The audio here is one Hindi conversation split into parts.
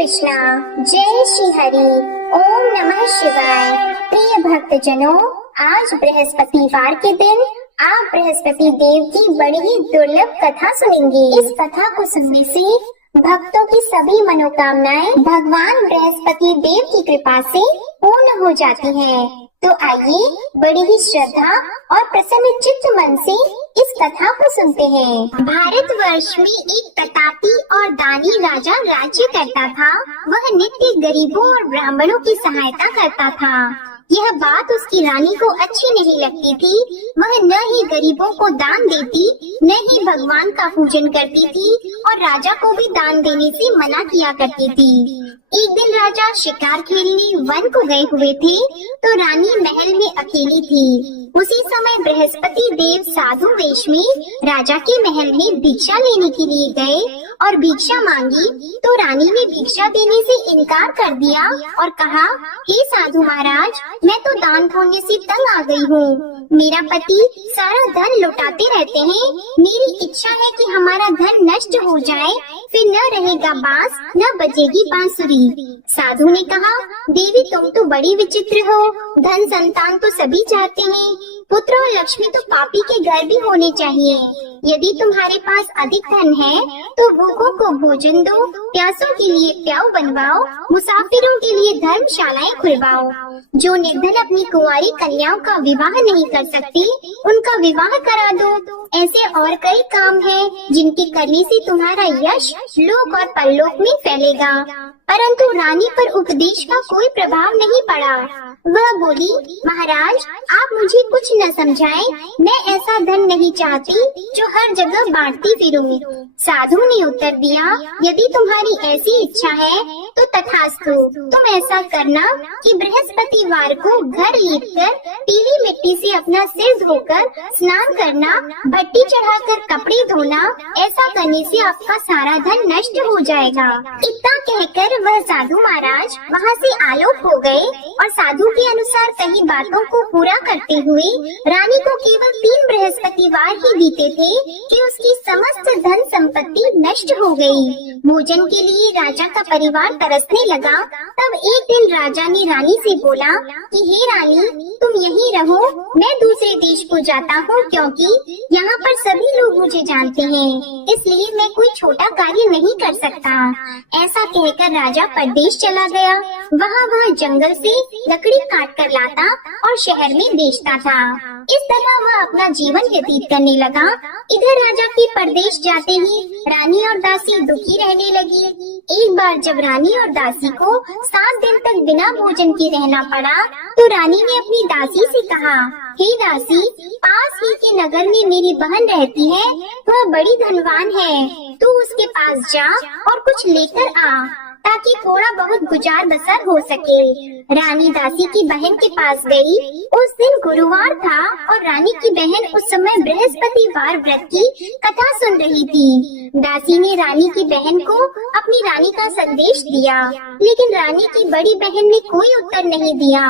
कृष्णा, जय श्री हरि। ओम नमः शिवाय। प्रिय भक्तजनों, आज बृहस्पतिवार के दिन आप बृहस्पति देव की बड़ी ही दुर्लभ कथा सुनेंगे। इस कथा को सुनने से भक्तों की सभी मनोकामनाएं भगवान बृहस्पति देव की कृपा से पूर्ण हो जाती हैं। तो आइए बड़ी ही श्रद्धा और प्रसन्न चित्त मन से इस कथा को सुनते हैं। भारतवर्ष में एक प्रतापी और दानी राजा राज्य करता था। वह नित्य गरीबों और ब्राह्मणों की सहायता करता था। यह बात उसकी रानी को अच्छी नहीं लगती थी। वह न ही गरीबों को दान देती, न ही भगवान का पूजन करती थी और राजा को भी दान देने से मना किया करती थी। एक दिन राजा शिकार खेलने वन को गए हुए थे, तो रानी महल में अकेली थी। उसी समय बृहस्पति देव साधु वेश में राजा के महल में भिक्षा लेने के लिए गए और भिक्षा मांगी, तो रानी ने भिक्षा देने से इनकार कर दिया और कहा, हे साधु महाराज, मैं तो दान पुण्य से तंग आ गई हूँ। मेरा पति सारा धन लुटाते रहते हैं। मेरी इच्छा है कि हमारा धन नष्ट हो जाए, फिर न रहेगा बांस, न बजेगी बांसुरी। साधु ने कहा, देवी तुम तो बड़ी विचित्र हो। धन संतान तो सभी चाहते हैं, पुत्र और लक्ष्मी तो पापी के घर भी होने चाहिए। यदि तुम्हारे पास अधिक धन है तो भूखों को भोजन दो, प्यासों के लिए प्याऊ बनवाओ, मुसाफिरों के लिए धर्मशालाएं खुलवाओ। जो निर्धन अपनी कुंवारी कन्याओं का विवाह नहीं कर सकती, उनका विवाह करा दो। ऐसे और कई काम हैं जिनके करने से तुम्हारा यश लोक और परलोक में फैलेगा। परंतु रानी पर उपदेश का कोई प्रभाव नहीं पड़ा। वह बोली, महाराज आप मुझे कुछ न समझाएं, मैं ऐसा धन नहीं चाहती जो हर जगह बांटती फिरूं। साधु ने उत्तर दिया, यदि तुम्हारी ऐसी इच्छा है तो तथास्तु। तुम ऐसा करना कि बृहस्पतिवार को घर लीपकर पीली मिट्टी से अपना सिर धोकर स्नान करना, भट्टी चढ़ाकर कपड़े धोना। ऐसा करने से आपका सारा धन नष्ट हो जाएगा। इतना कहकर वह साधु महाराज वहाँ से आलोक हो गए और साधु के अनुसार कई बातों को पूरा करते हुए रानी को केवल 3 बृहस्पतिवार ही बीते थे कि उसकी समस्त धन संपत्ति नष्ट हो गई। भोजन के लिए राजा का परिवार तरसने लगा। तब एक दिन राजा ने रानी से बोला कि हे रानी, तुम यहीं रहो, मैं दूसरे देश को जाता हूँ, क्योंकि यहाँ पर सभी लोग मुझे जानते हैं, इसलिए मैं कोई छोटा कार्य नहीं कर सकता। ऐसा कहकर राजा परदेश चला गया। वहाँ वह जंगल से लकड़ी काट कर लाता और शहर में बेचता था। इस तरह वह अपना जीवन व्यतीत करने लगा। इधर राजा के परदेश जाते ही रानी और दासी दुखी रहने लगी। एक बार जब रानी और दासी को 7 दिन तक बिना भोजन के रहना पड़ा, तो रानी ने अपनी दासी से कहा, हे दासी, पास ही के नगर में मेरी बहन रहती है, वह बड़ी धनवान है, तू उसके पास जा और कुछ लेकर आ, ताकि थोड़ा बहुत गुजार बसर हो सके। रानी दासी की बहन के पास गई। उस दिन गुरुवार था और रानी की बहन उस समय बृहस्पतिवार व्रत की कथा सुन रही थी। दासी ने रानी की बहन को अपनी रानी का संदेश दिया, लेकिन रानी की बड़ी बहन ने कोई उत्तर नहीं दिया।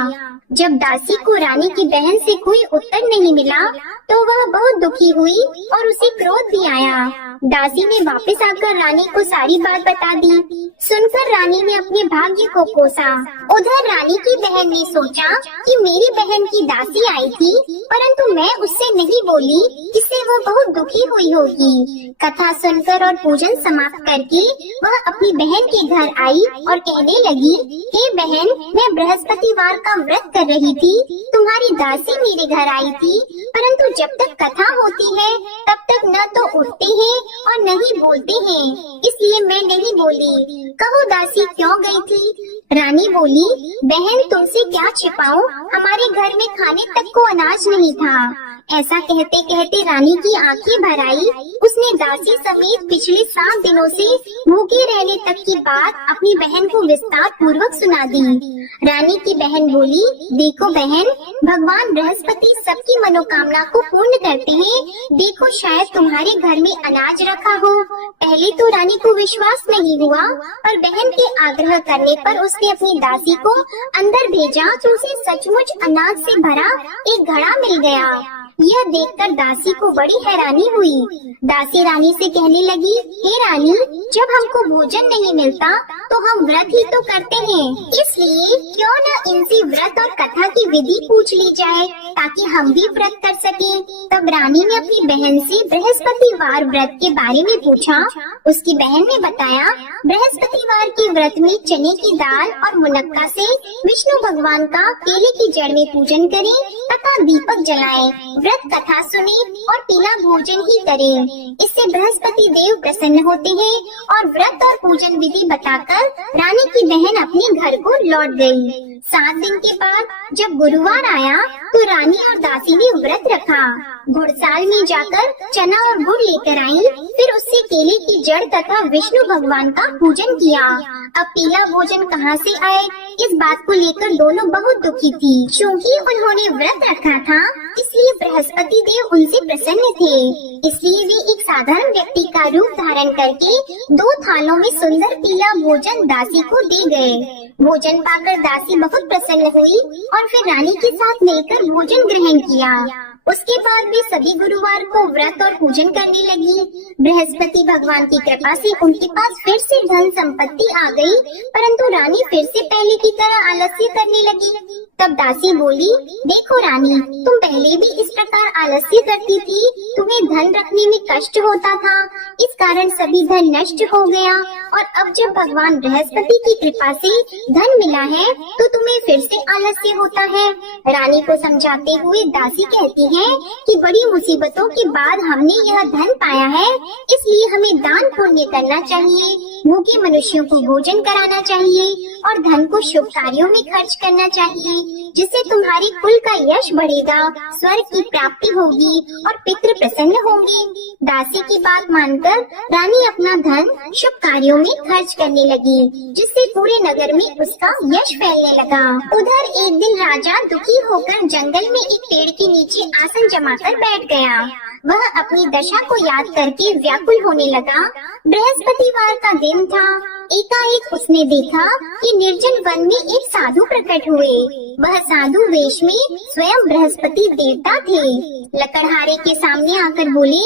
जब दासी को रानी की बहन से कोई उत्तर नहीं मिला, तो वह बहुत दुखी हुई और उसे क्रोध भी आया। दासी ने वापस आकर रानी को सारी बात बता दी। सुनकर रानी ने अपने भाग्य को कोसा। उधर रानी की बहन ने सोचा कि मेरी बहन की दासी आई थी, परंतु मैं उससे नहीं बोली, इससे वह बहुत दुखी हुई होगी। कथा सुनकर और पूजन समाप्त करके वह अपनी बहन के घर आई और कहने लगी, हे बहन, मैं बृहस्पतिवार का व्रत कर रही थी, तुम्हारी दासी मेरे घर आई थी, परंतु जब तक कथा होती है तब तक न तो उठते हैं और न ही बोलते हैं, इसलिए मैं नहीं बोली। कहो दासी क्यों गई थी? रानी बोली, बहन तुमसे क्या छिपाऊं, हमारे घर में खाने तक को अनाज नहीं था। ऐसा कहते कहते रानी की आंखें भर आई। उसने दासी समेत पिछले 7 दिनों से भूखे रहने तक की बात अपनी बहन को विस्तार पूर्वक सुना दी। रानी की बहन बोली, देखो बहन, भगवान बृहस्पति सबकी मनोकामना को पूर्ण करते हैं। देखो शायद तुम्हारे घर में अनाज रखा हो। पहले तो रानी को विश्वास नहीं हुआ, पर बहन के आग्रह करने पर उसने अपनी दासी को अंदर भेजा, तो उसे सचमुच अनाज से भरा एक घड़ा मिल गया। यह देखकर दासी को बड़ी हैरानी हुई। दासी रानी से कहने लगी, हे रानी, जब हमको भोजन नहीं मिलता तो हम व्रत ही तो करते हैं, इसलिए क्यों न इनसे व्रत और कथा की विधि पूछ ली जाए ताकि हम भी व्रत कर सकें। तब रानी ने अपनी बहन से बृहस्पतिवार व्रत के बारे में पूछा। उसकी बहन ने बताया, बृहस्पतिवार के व्रत में चने की दाल और मुनक्का से विष्णु भगवान का केले की जड़ में पूजन करें तथा दीपक जलाएं, व्रत कथा सुने और पीला भोजन ही करें। इससे बृहस्पति देव प्रसन्न होते हैं। और व्रत और पूजन विधि बताकर रानी की बहन अपने घर को लौट गई। 7 दिन के बाद जब गुरुवार आया तो रानी और दासी ने व्रत रखा। घुड़साल में जाकर चना और गुड़ लेकर आई, फिर उससे केले की जड़ तथा विष्णु भगवान का पूजन किया। अब पीला भोजन कहाँ से आए, इस बात को लेकर दोनों बहुत दुखी थी। क्योंकि उन्होंने व्रत रखा था, इसलिए बृहस्पति देव उनसे प्रसन्न थे। इसलिए वे एक साधारण व्यक्ति का रूप धारण करके 2 थालों में सुंदर पीला भोजन दासी को दे गए। भोजन पाकर दासी बहुत प्रसन्न हुई और फिर रानी के साथ मिलकर भोजन ग्रहण किया। उसके बाद वे सभी गुरुवार को व्रत और पूजन करने लगी। बृहस्पति भगवान की कृपा से उनके पास फिर से धन संपत्ति आ गई, परंतु रानी फिर से पहले की तरह आलस्य करने लगी। तब दासी बोली, देखो रानी, तुम पहले भी इस प्रकार आलस्य करती थी, तुम्हें धन रखने में कष्ट होता था, इस कारण सभी धन नष्ट हो गया, और अब जब भगवान बृहस्पति की कृपा से धन मिला है तो तुम्हें फिर से आलस्य होता है। रानी को समझाते हुए दासी कहती है कि बड़ी मुसीबतों के बाद हमने यह धन पाया है, इसलिए हमें दान पुण्य करना चाहिए, भूखे मनुष्यों को भोजन कराना चाहिए और धन को शुभ कार्यों में खर्च करना चाहिए, जिससे तुम्हारे कुल का यश बढ़ेगा, स्वर्ग की प्राप्ति होगी और पितृ प्रसन्न होंगे। दासी की बात मानकर रानी अपना धन शुभ कार्यों में खर्च करने लगी, जिससे पूरे नगर में उसका यश फैलने लगा। उधर एक दिन राजा दुखी होकर जंगल में एक पेड़ के नीचे आसन जमाकर बैठ गया। वह अपनी दशा को याद करके व्याकुल होने लगा। बृहस्पतिवार का दिन था। एकाएक उसने देखा कि निर्जन वन में एक साधु प्रकट हुए। वह साधु वेश में स्वयं बृहस्पति देवता थे। लकड़हारे के सामने आकर बोले,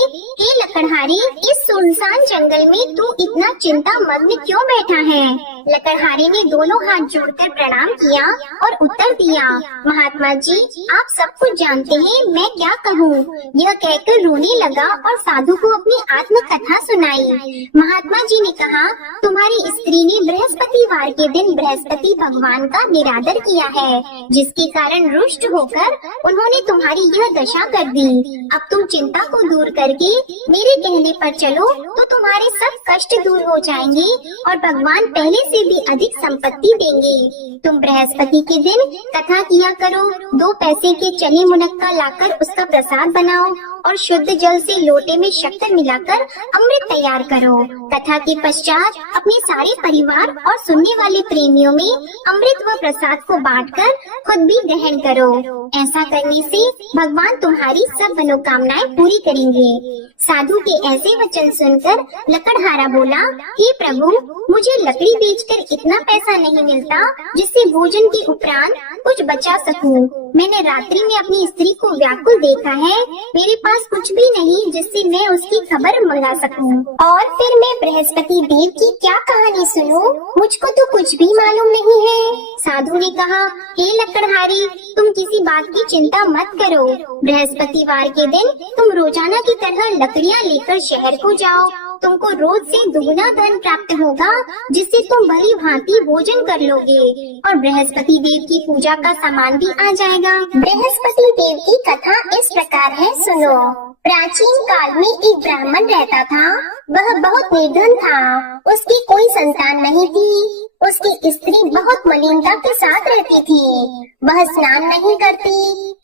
हे लकड़हारे, इस सुनसान जंगल में तू इतना चिंता मग्न क्यों बैठा है? लकड़हारे ने दोनों हाथ जोड़कर प्रणाम किया और उत्तर दिया, महात्मा जी, आप सब कुछ जानते हैं, मैं क्या कहूँ। यह कहकर रोने लगा और साधु को अपनी आत्म कथा सुनाई। महात्मा जी ने कहा, तुम्हारी स्त्री ने बृहस्पतिवार के दिन बृहस्पति भगवान का निरादर किया है, जिसके कारण रुष्ट होकर उन्होंने तुम्हारी यह दशा कर दी। अब तुम चिंता को दूर करके मेरे कहने पर चलो तो तुम्हारे सब कष्ट दूर हो जाएंगे और भगवान पहले से भी अधिक संपत्ति देंगे। तुम बृहस्पति के दिन कथा किया करो, 2 पैसे के चने मुनक्का लाकर उसका प्रसाद बनाओ और शुद्ध जल से लोटे में शक्कर मिलाकर अमृत तैयार करो। कथा के पश्चात अपने सारे परिवार और सुनने वाले प्रेमियों में अमृत व प्रसाद को बांटकर खुद भी ग्रहण करो। ऐसा करने से भगवान तुम्हारी सब मनोकामनाएं पूरी करेंगे। साधु के ऐसे वचन सुनकर लकड़हारा बोला, हे प्रभु, मुझे लकड़ी बेचकर इतना पैसा नहीं मिलता जिससे भोजन के उपरांत कुछ बचा सकूं। मैंने रात्रि में अपनी स्त्री को व्याकुल देखा है, मेरे पास कुछ भी नहीं जिससे मैं उसकी खबर मंगा सकूं। और फिर मैं बृहस्पति देव की क्या कहानी सुनूं? मुझको तो कुछ भी मालूम नहीं है। साधु ने कहा, हे लकड़हारी, तुम किसी बात की चिंता मत करो। बृहस्पतिवार के दिन तुम रोजाना की तरह लकड़ियाँ लेकर शहर को जाओ। तुमको रोज से दुगना धन प्राप्त होगा, जिससे तुम भली भांति भोजन कर लोगे और बृहस्पति देव की पूजा का सामान भी आ जाएगा। बृहस्पति देव की कथा इस प्रकार है, सुनो। प्राचीन काल में एक ब्राह्मण रहता था। वह बहुत निर्धन था। उसकी कोई संतान नहीं थी। उसकी स्त्री बहुत मलिनता के साथ रहती थी। वह स्नान नहीं करती,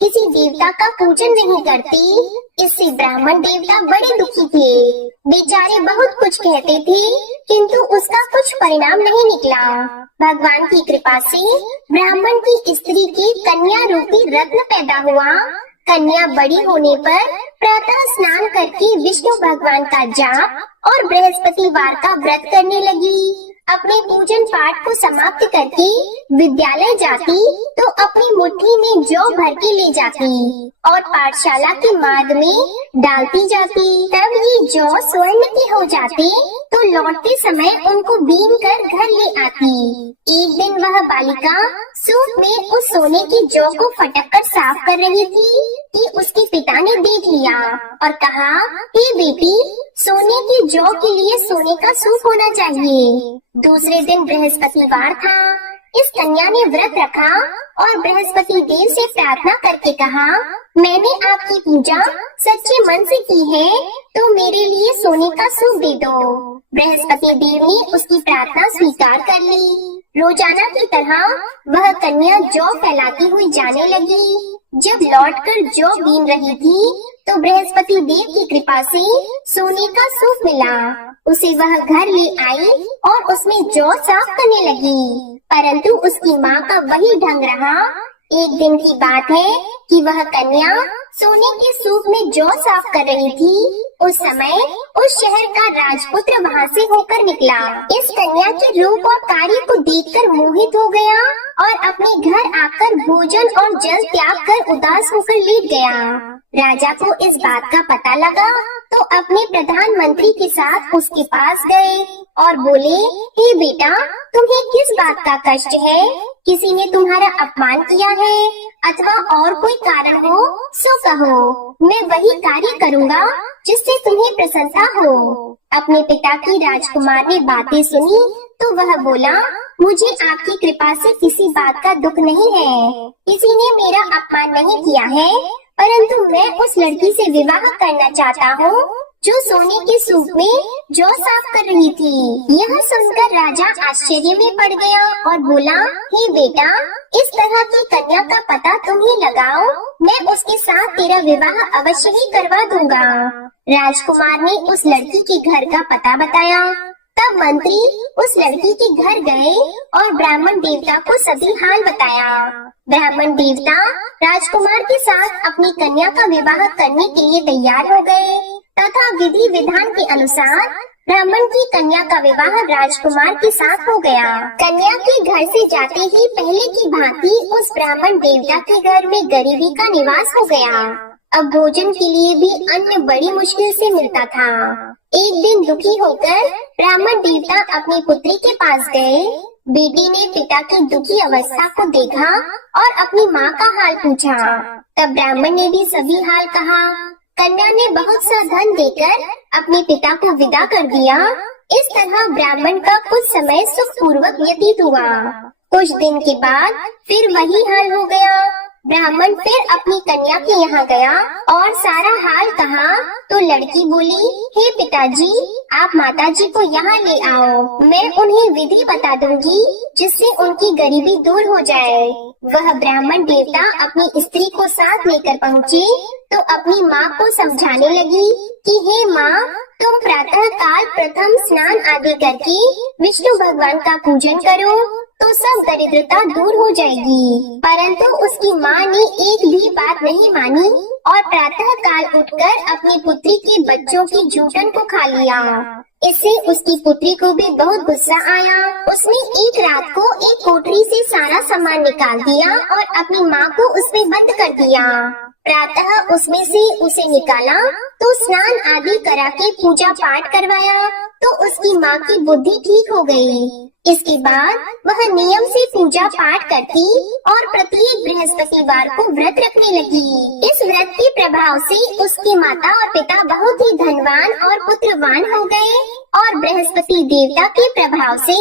किसी देवता का पूजन नहीं करती। इससे ब्राह्मण देवता बड़े दुखी थे। बेचारे बहुत कुछ कहते थे, किंतु उसका कुछ परिणाम नहीं निकला। भगवान की कृपा से ब्राह्मण की स्त्री की कन्या रूपी रत्न पैदा हुआ। कन्या बड़ी होने पर प्रातः स्नान करके विष्णु भगवान का जाप और बृहस्पतिवार का व्रत करने लगी। अपने अपने पूजन पाठ को समाप्त करके विद्यालय जाती तो अपनी मुट्ठी में जौ भर के ले जाती और पाठशाला के मार्ग में डालती जाती। तब ये जौ स्वर्ण के हो जाते तो लौटते समय उनको बीन कर घर ले आती। एक दिन वह बालिका सूप में उस सोने की जौ को फटक कर साफ कर रही थी कि उसके पिता ने देख लिया और कहा, हे बेटी, सोने की जौ के लिए सोने का सूप होना चाहिए। दूसरे दिन बृहस्पतिवार था। इस कन्या ने व्रत रखा और बृहस्पति देव से प्रार्थना करके कहा, मैंने आपकी पूजा सच्चे मन से की है तो मेरे लिए सोने का सूप दे दो। बृहस्पति देव ने उसकी प्रार्थना स्वीकार कर ली। रोजाना की तरह वह कन्या जौ फैलाती हुई जाने लगी। जब लौटकर जौ बीन रही थी तो बृहस्पति देव की कृपा से सोने का सूप मिला। उसे वह घर ले आई और उसमें जौ साफ करने लगी, परंतु उसकी माँ का वही ढंग रहा। एक दिन की बात है कि वह कन्या सोने के सूप में जौ साफ कर रही थी। उस समय उस शहर का राजपुत्र वहाँ से होकर निकला। इस कन्या के रूप और कार्य को देखकर मोहित हो गया और अपने घर आकर भोजन और जल त्याग कर उदास होकर लेट गया। राजा को इस बात का पता लगा तो अपने प्रधानमंत्री के साथ उसके पास गए और बोले, हे बेटा, तुम्हें किस बात का कष्ट है? किसी ने तुम्हारा अपमान किया है अथवा और कोई कारण हो सो कहो, मैं वही कार्य करूँगा जिससे तुम्हें प्रसन्नता हो। अपने पिता की राजकुमार ने बातें सुनी तो वह बोला, मुझे आपकी कृपा से किसी बात का दुख नहीं है। किसी ने मेरा अपमान नहीं किया है, परंतु मैं उस लड़की से विवाह करना चाहता हूँ जो सोने के सूप में जौ साफ कर रही थी। यह सुनकर राजा आश्चर्य में पड़ गया और बोला, हे बेटा, इस तरह की कन्या का पता तुम ही लगाओ, मैं उसके साथ तेरा विवाह अवश्य ही करवा दूंगा। राजकुमार ने उस लड़की के घर का पता बताया। तब मंत्री उस लड़की के घर गए और ब्राह्मण देवता को सभी हाल बताया। ब्राह्मण देवता राजकुमार के साथ अपनी कन्या का विवाह करने के लिए तैयार हो गए तथा विधि विधान के अनुसार ब्राह्मण की कन्या का विवाह राजकुमार के साथ हो गया। कन्या के घर से जाते ही पहले की भांति उस ब्राह्मण देवता के घर में गरीबी का निवास हो गया। अब भोजन के लिए भी अन्न बड़ी मुश्किल से मिलता था। एक दिन दुखी होकर ब्राह्मण देवता अपनी पुत्री के पास गए। बेटी ने पिता की दुखी अवस्था को देखा और अपनी माँ का हाल पूछा। तब ब्राह्मण ने भी सभी हाल कहा। कन्या ने बहुत सा धन देकर अपने पिता को विदा कर दिया। इस तरह ब्राह्मण का कुछ समय सुख पूर्वक व्यतीत हुआ। कुछ दिन के बाद फिर वही हाल हो गया। ब्राह्मण फिर अपनी कन्या के यहाँ गया और सारा हाल कहा तो लड़की बोली, हे पिताजी, आप माताजी को यहाँ ले आओ, मैं उन्हें विधि बता दूंगी जिससे उनकी गरीबी दूर हो जाए। वह ब्राह्मण देवता अपनी स्त्री को साथ लेकर पहुँची तो अपनी माँ को समझाने लगी कि हे माँ, तुम प्रातः काल प्रथम स्नान आदि करके विष्णु भगवान का पूजन करो तो सब दरिद्रता दूर हो जाएगी। परंतु उसकी माँ ने एक भी बात नहीं मानी और प्रातः काल उठकर अपनी पुत्री के बच्चों की जूठन को खा लिया। इससे उसकी पुत्री को भी बहुत गुस्सा आया। उसने एक रात को एक कोठरी से सारा सामान निकाल दिया और अपनी माँ को उसमें बंद कर दिया। प्रातः उसमें से उसे निकाला तो स्नान आदि करा के पूजा पाठ करवाया तो उसकी माँ की बुद्धि ठीक हो गई। इसके बाद वह नियम से पूजा पाठ करती और प्रत्येक बृहस्पतिवार को व्रत रखने लगी। इस व्रत के प्रभाव से उसकी माता और पिता बहुत ही धनवान और पुत्रवान हो गए और बृहस्पति देवता के प्रभाव से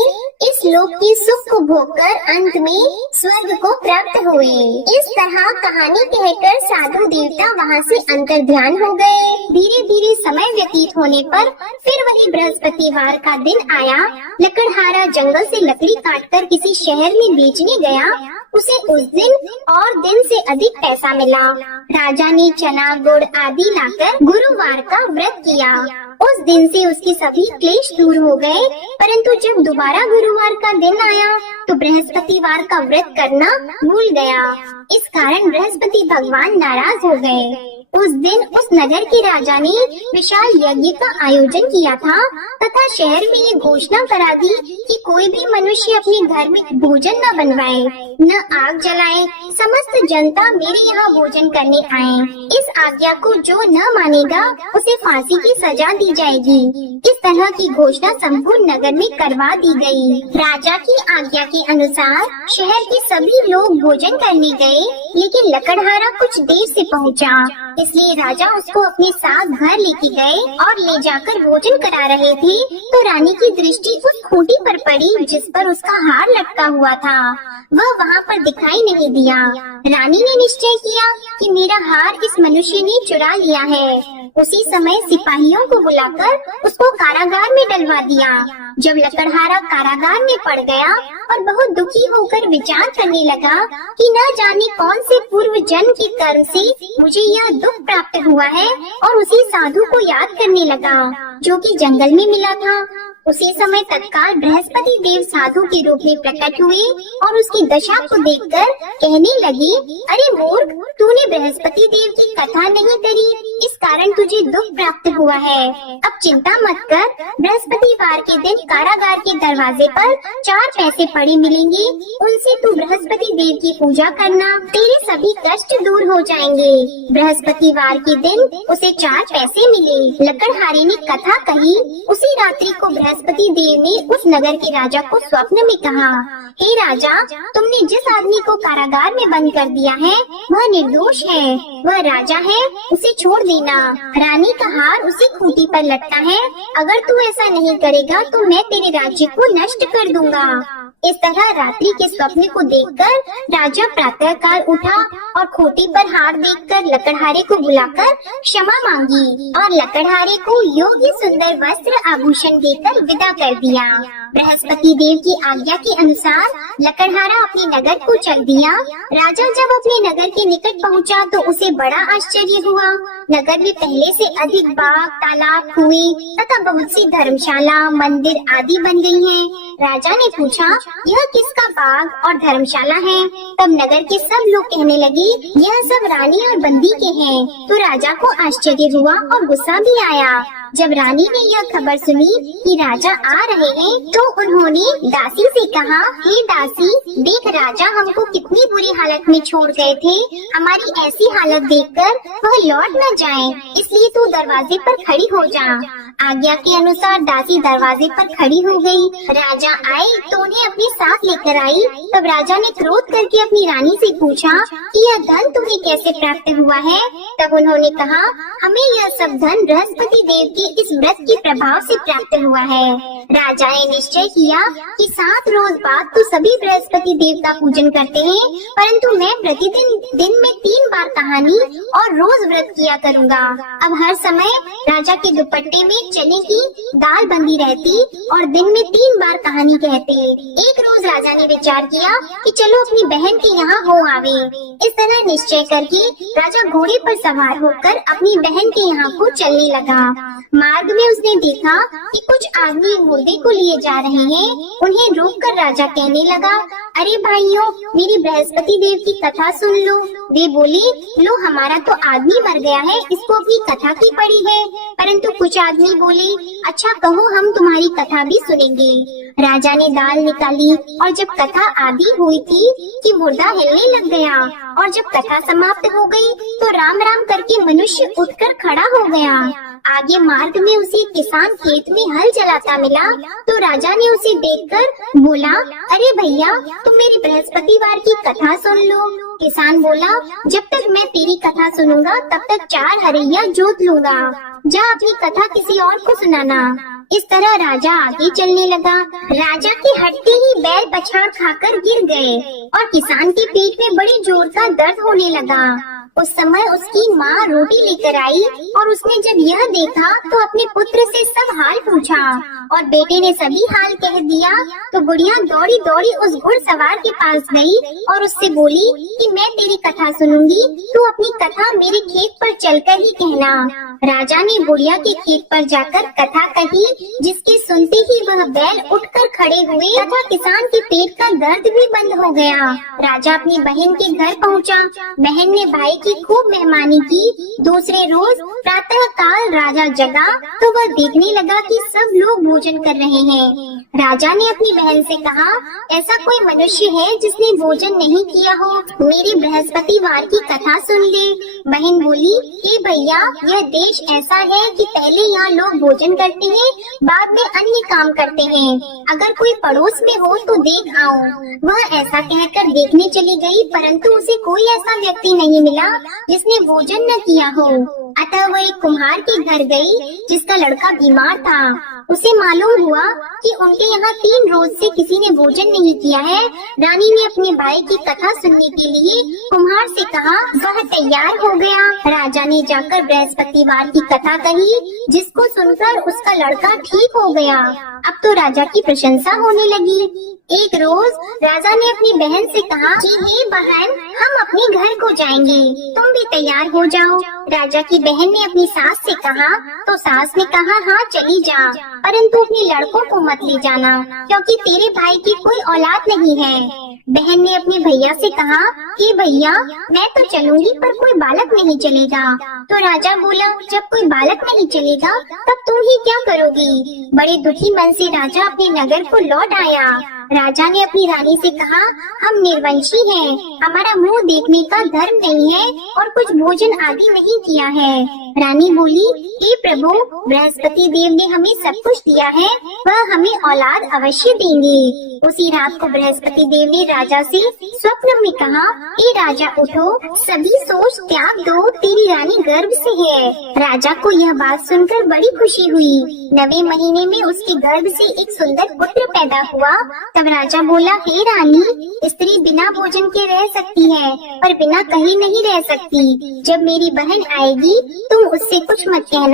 इस लोक की सुख को भोगकर अंत में स्वर्ग को प्राप्त हुए। इस तरह कहानी कहकर साधु देवता वहाँ से अंतर्ध्यान हो गए। धीरे धीरे समय व्यतीत होने पर फिर वही बृहस्पतिवार का दिन आया। लकड़हारा जंगल से लकड़ी काटकर किसी शहर में बेचने गया। उसे उस दिन और दिन से अधिक पैसा मिला। राजा ने चना गुड़ आदि लाकर गुरुवार का व्रत किया। उस दिन से उसके सभी क्लेश दूर हो गए। परंतु जब दोबारा गुरुवार का दिन आया तो बृहस्पतिवार का व्रत करना भूल गया। इस कारण बृहस्पति भगवान नाराज हो गए। उस दिन उस नगर के राजा ने विशाल यज्ञ का आयोजन किया था तथा शहर में ये घोषणा करा दी कि कोई भी मनुष्य अपने घर में भोजन न बनवाए, न आग जलाए। समस्त जनता मेरे यहाँ भोजन करने आए। इस आज्ञा को जो न मानेगा उसे फांसी की सजा दी जाएगी। इस तरह की घोषणा संपूर्ण नगर में करवा दी गई। राजा की आज्ञा के अनुसार शहर के सभी लोग भोजन करने गए, लेकिन लकड़हारा कुछ देर से पहुँचा, इसलिए राजा उसको अपने साथ घर लेके गए और ले जाकर भोजन करा रहे थे तो रानी की दृष्टि उस खूंटी पर पड़ी जिस पर उसका हार लटका हुआ था। वह वहाँ पर दिखाई नहीं दिया। रानी ने निश्चय किया कि मेरा हार इस मनुष्य ने चुरा लिया है। उसी समय सिपाहियों को बुलाकर उसको कारागार में डलवा दिया। जब लकड़हारा कारागार में पड़ गया और बहुत दुखी होकर विचार करने लगा कि न जाने कौन से पूर्व जन्म के कर्म से मुझे यह दुख प्राप्त हुआ है, और उसी साधु को याद करने लगा जो कि जंगल में मिला था। उसी समय तत्काल बृहस्पति देव साधु के रूप में प्रकट हुए और उसकी दशा को देखकर कहने लगे, अरे मूर्ख, तूने बृहस्पति देव की कथा नहीं करी, इस कारण तुझे दुख प्राप्त हुआ है। अब चिंता मत कर, बृहस्पतिवार के दिन कारागार के दरवाजे पर 4 पैसे पड़े मिलेंगे, उनसे तू बृहस्पति देव की पूजा करना, तेरे सभी कष्ट दूर हो जाएंगे। बृहस्पतिवार के दिन उसे 4 पैसे मिले। लकड़हारे ने कथा कही। उसी रात्रि को बृहस्पति देव ने उस नगर के राजा को स्वप्न में कहा, हे राजा, तुमने जिस आदमी को कारागार में बंद कर दिया है वह निर्दोष है, वह राजा है, उसे छोड़ देना। रानी का हार उसी खूंटी पर लटका है, अगर तू ऐसा नहीं करेगा तो मैं तेरे राज्य को नष्ट कर दूंगा। इस तरह रात्रि के स्वप्न को देखकर राजा प्रातः काल उठा और खूंटी पर हार देखकर लकड़हारे को बुलाकर क्षमा मांगी और लकड़हारे को योग्य सुंदर वस्त्र आभूषण देकर विदा कर दिया। बृहस्पति देव की आज्ञा के अनुसार लकड़हारा अपने नगर को चल दिया। राजा जब अपने नगर के निकट पहुंचा तो उसे बड़ा आश्चर्य हुआ। नगर में पहले से अधिक बाग, तालाब, कुएं तथा बहुत सी धर्मशाला, मंदिर आदि बन गई हैं। राजा ने पूछा, यह किसका बाग और धर्मशाला है? तब नगर के सब लोग कहने लगे, यह सब रानी और बंदी के हैं। तो राजा को आश्चर्य हुआ और गुस्सा भी आया। जब रानी ने यह खबर सुनी कि राजा आ रहे हैं तो उन्होंने दासी से कहा, हे दासी, देख राजा हमको कितनी बुरी हालत में छोड़ गए थे, हमारी ऐसी हालत देखकर वह लौट न जाए, इसलिए तू दरवाजे पर खड़ी हो जा। आज्ञा के अनुसार दासी दरवाजे पर खड़ी हो गई। राजा आए तो उन्हें अपने साथ लेकर आई। तब राजा ने क्रोध करके अपनी रानी से पूछा कि यह धन तुम्हें कैसे प्राप्त हुआ है? तब उन्होंने कहा, हमें यह सब धन बृहस्पति देव के इस व्रत के प्रभाव से प्राप्त हुआ है। राजा ने निश्चय किया कि 7 रोज बाद तो सभी बृहस्पति देव का पूजन करते हैं, परंतु मैं प्रतिदिन दिन में 3 बार कहानी और रोज व्रत किया करूँगा। अब हर समय राजा के दुपट्टे में चने की दाल बंदी रहती और दिन में 3 बार कहानी कहते। एक रोज राजा ने विचार किया कि चलो अपनी बहन के यहाँ हो आवे। इस तरह निश्चय करके राजा घोड़े पर सवार होकर अपनी बहन के यहाँ को चलने लगा। मार्ग में उसने देखा कि कुछ आदमी मुर्दे को लिए जा रहे हैं। उन्हें रोककर राजा कहने लगा, अरे भाइयों, मेरी बृहस्पति देव की कथा सुन लो। वे बोले, लो हमारा तो आदमी मर गया है, इसको अपनी कथा की पड़ी है। परंतु कुछ आदमी बोले, अच्छा कहो, हम तुम्हारी कथा भी सुनेंगे। राजा ने दाल निकाली और जब कथा आदि हुई थी कि मुर्दा हिलने लग गया, और जब कथा समाप्त हो गई तो राम राम करके मनुष्य उठकर खड़ा हो गया। आगे मार्ग में उसे किसान खेत में हल चलाता मिला तो राजा ने उसे देखकर बोला, अरे भैया, तुम मेरी बृहस्पतिवार की कथा सुन लो। किसान बोला, जब तक मैं तेरी कथा सुनूंगा तब तक 4 हरैया जोत लूंगा, जा अपनी कथा किसी और को सुनाना। इस तरह राजा आगे चलने लगा। राजा के हटते ही बैल पछाड़ खाकर गिर गए और किसान के पेट में बड़ी जोर का दर्द होने लगा। उस समय उसकी माँ रोटी लेकर आई और उसने जब यह देखा तो अपने पुत्र से सब हाल पूछा और बेटे ने सभी हाल कह दिया। तो बुढ़िया दौड़ी दौड़ी उस घुड़सवार के पास गई और उससे बोली कि मैं तेरी कथा सुनूंगी, तू अपनी कथा मेरे खेत पर चलकर ही कहना। राजा ने बुढ़िया के खेत पर जाकर कथा कही, जिसके सुनते ही वह बैल उठकर खड़े हुए तथा किसान के पेट का दर्द भी बंद हो गया। राजा अपनी बहन के घर पहुंचा। बहन ने भाई की की खूब मेहमानी की। दूसरे रोज प्रातः काल राजा जगा तो वह देखने लगा कि सब लोग भोजन कर रहे हैं। राजा ने अपनी बहन से कहा, ऐसा कोई मनुष्य है जिसने भोजन नहीं किया हो? मेरी बृहस्पतिवार की कथा सुन ले। बहन बोली, हे भैया, यह देश ऐसा है कि पहले यहाँ लोग भोजन करते हैं, बाद में अन्य काम करते हैं। अगर कोई पड़ोस में हो तो देख आओ। वह ऐसा कहकर देखने चली गई, परंतु उसे कोई ऐसा व्यक्ति नहीं मिला जिसने भोजन न किया हो। अतः वह एक कुम्हार के घर गई जिसका लड़का बीमार था। उसे मालूम हुआ कि उनके यहाँ 3 रोज से किसी ने भोजन नहीं किया है। रानी ने अपने भाई की कथा सुनने के लिए कुम्हार से कहा। वह तैयार हो गया। राजा ने जाकर बृहस्पतिवार की कथा कही, जिसको सुनकर उसका लड़का ठीक हो गया। अब तो राजा की प्रशंसा होने लगी। एक रोज राजा ने अपनी बहन से कहा कि हे बहन, हम अपने घर को जाएंगे, तुम भी तैयार हो जाओ। राजा की बहन ने अपनी सास से कहा तो सास ने कहा, हाँ चली जा, परंतु अपने लड़कों को मत ले जाना, क्योंकि तेरे भाई की कोई औलाद नहीं है। बहन ने अपने भैया से कहा कि भैया, मैं तो चलूंगी पर कोई बालक नहीं चलेगा। तो राजा बोला, जब कोई बालक नहीं चलेगा तब तुम ही क्या करोगी? बड़े दुखी मन से राजा अपने नगर को लौट आया। राजा ने अपनी रानी से कहा, हम निर्वंशी हैं, हमारा मुंह देखने का धर्म नहीं है और कुछ भोजन आदि नहीं किया है। रानी बोली, हे प्रभु, बृहस्पति देव ने हमें सब कुछ दिया है, वह हमें औलाद अवश्य देंगे। उसी रात को बृहस्पति देव ने राजा से स्वप्न में कहा, हे राजा उठो, सभी सोच त्याग दो, तेरी रानी गर्भ से है। राजा को यह बात सुनकर बड़ी खुशी हुई। 9वें महीने में उसके गर्भ से एक सुंदर पुत्र पैदा हुआ। तब राजा बोला, हे रानी, स्त्री बिना भोजन के रह सकती है पर बिना कहीं नहीं रह सकती। जब मेरी बहन आएगी तुम उससे कुछ मत कहना।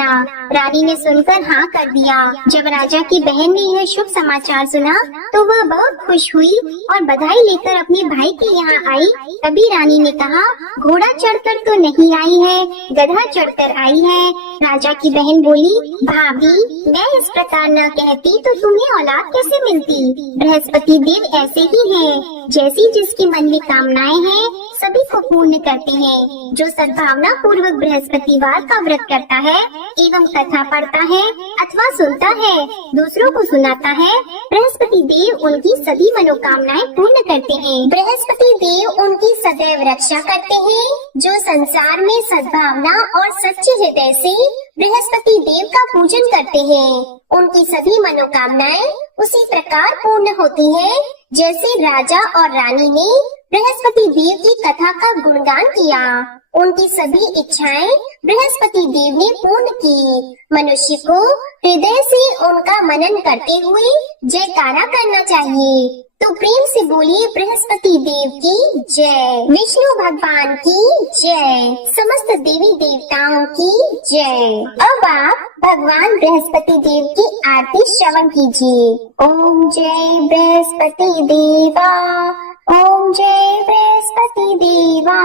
रानी ने सुनकर हाँ कर दिया। जब राजा की बहन ने यह शुभ समाचार सुना तो वह बहुत खुश हुई और बधाई लेकर अपने भाई के यहाँ आई। तभी रानी ने कहा, घोड़ा चढ़कर तो नहीं आई है, गधा चढ़कर आई है। राजा की बहन बोली, भाभी, मैं इस प्रकार न कहती तो तुम्हें औलाद कैसे मिलती? बृहस्पति देव ऐसे ही हैं, जैसी जिसके मन में कामनाएं हैं सभी को पूर्ण करते हैं। जो सद्भावना पूर्वक बृहस्पतिवार का व्रत करता है एवं कथा पढ़ता है अथवा सुनता है, दूसरों को सुनाता है, बृहस्पति देव उनकी सभी मनोकामनाएं पूर्ण करते हैं। बृहस्पति देव उनकी सदैव रक्षा करते हैं। जो संसार में सद्भावना और सच्चे हृदय से बृहस्पति देव का पूजन करते हैं, उनकी सभी मनोकामनाएं उसी प्रकार पूर्ण होती हैं, जैसे राजा और रानी ने बृहस्पति देव की कथा का गुणगान किया। उनकी सभी इच्छाएं बृहस्पति देव ने पूर्ण की। मनुष्य को हृदय से उनका मनन करते हुए जयकारा करना चाहिए। तो प्रेम से बोलिए, बृहस्पति देव की जय, विष्णु भगवान की जय, समस्त देवी देवताओं की जय। अब आप भगवान बृहस्पति देव की आरती श्रवण कीजिए। ओम जय बृहस्पति देवा, ओम जय बृहस्पति देवा,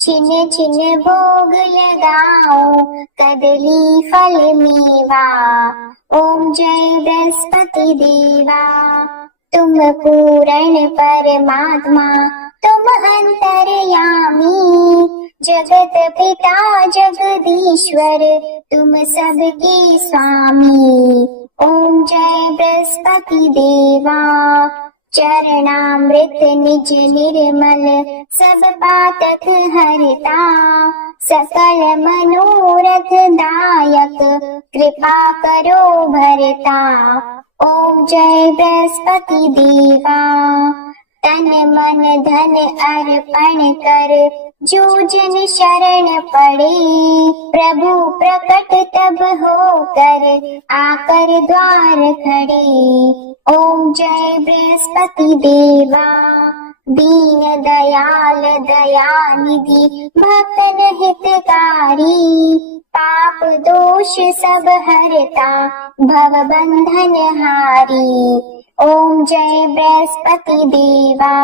छिन्न छिन्न भोग लगाओ, कदली फल मेवा। ओम जय बृहस्पति देवा, तुम पूर्ण परमात्मा, तुम अंतर्यामी, जगत पिता जगदीश्वर, तुम सबके स्वामी। ओम जय बृहस्पति देवा, चरणामृत निज निर्मल, सब पातक हरता, सकल मनोरथ दायक, कृपा करो भरता। ओम जय बृहस्पति देवा, तन मन धन अर्पण कर, जो जन शरण पड़े, प्रभु प्रकट तब होकर, आकर द्वार खड़े। ओम जय बृहस्पति देवा, दीन दयाल दयानिधि, भक्तन हितकारी, पाप दोष सब हरता, भव बंधन हारी। ओम जय बृहस्पति देवा,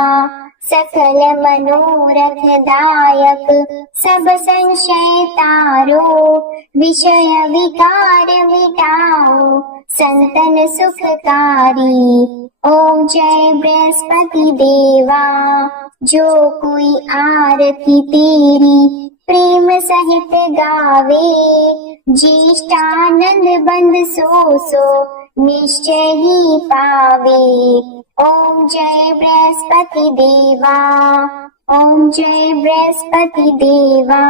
सकल मनोरथ दायक, सब संशय तारो, विषय विकार मिटाओ, संतन सुखकारी। ओम जय बृहस्पति देवा, जो कोई आरती तेरी प्रेम सहित गावे, ज्येष्ठानंद बंद सो सो निश्चय ही पावे। ओम जय बृहस्पति देवा, ओम जय बृहस्पति देवा।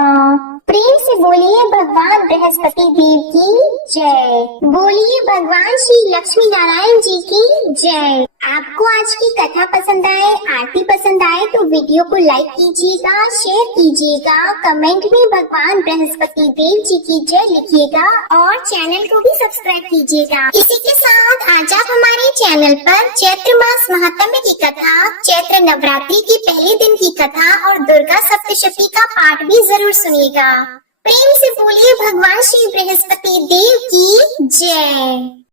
प्रेम से बोलिए भगवान बृहस्पति देव की जय। बोलिए भगवान श्री लक्ष्मी नारायण जी की जय। आपको आज की कथा पसंद आए, आरती पसंद आए तो वीडियो को लाइक कीजिएगा, शेयर कीजिएगा, कमेंट में भगवान बृहस्पति देव जी की जय लिखिएगा और चैनल को भी सब्सक्राइब कीजिएगा। इसी के साथ आज आप हमारे चैनल पर चैत्र मास महात्म्य की कथा, चैत्र नवरात्रि के पहले दिन की कथा और दुर्गा सप्तशती का पाठ भी जरूर सुनिएगा। प्रेम से बोलिए भगवान श्री बृहस्पति देव की जय।